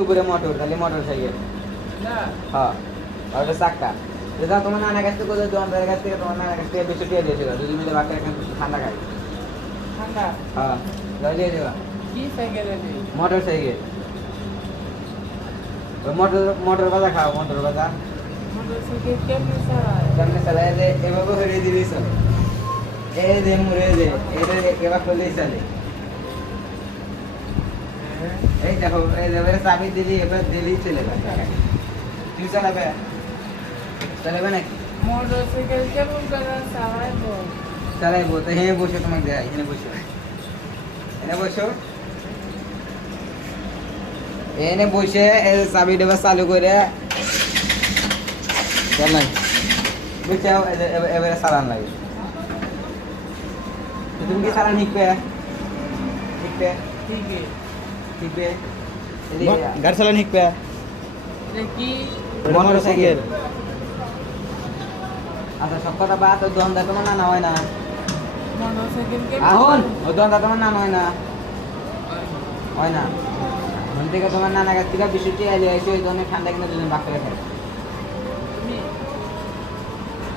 উপরে মোটর তাহলে motor cycle না হ্যাঁ আর ওটা চাক্কা এটা তোমার নানা কাছ থেকে কোথাও তোমার কাছ থেকে তোমার নানা কাছ থেকে বেশি টিয়া দিয়েছিল দুজন মিলে বাচ্চা এখন ঠান্ডা খাই ঠান্ডা হ্যাঁ যাও দিয়ে দেবা কি সাইকেল আছে মোটর সাইকেল মোটর মোটর বাজা খাও মোটর বাজা মোটরসাইকেল কেমনে চালায় কেমনে চালায় যে এভাবে হয়ে দিলেই চলে এই যে মুড়ে যে এটা এবার করলেই চলে এই দেখো এই যে এবারে চাবি দিলি এবার দিলেই চলে যাবে তুই চালাবে চালাবে নাকি মোটরসাইকেল কেমন করে চালায় তো চালাইবো তো হেনে বসে তোমাকে দেয় হেনে বসো এনে বসো এনে বসে চাবি দেবা চালু করে চালাই বুঝছো এবারে চালান লাগে তুমি কি চালান শিখবে শিখবে ঠিক আছে শিখবে গাড়ি চালানো শিখবে এটা কি মোটর সাইকেল আচ্ছা সব কথা বাদ ওই দন্দা তোমার নানা হয় না মোটরসাইকেল আহন ওই দন্দা তোমার নানা হয় না হয় না মন থেকে তোমার নানা কাছ থেকে বৃষ্টি আইলে এসে ওই ধরনের ঠান্ডা কিনে দুজন বাক করে খাই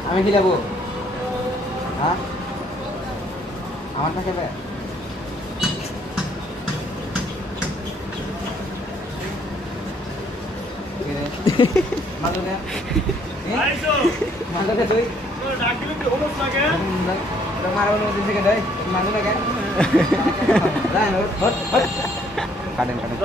আমি কি যাবো হ্যাঁ আমারটা খেবে মালুকে মালুকে তুই তোমার অনুমতি থেকে দেয় মালুকে কেন কাটেন কাটেন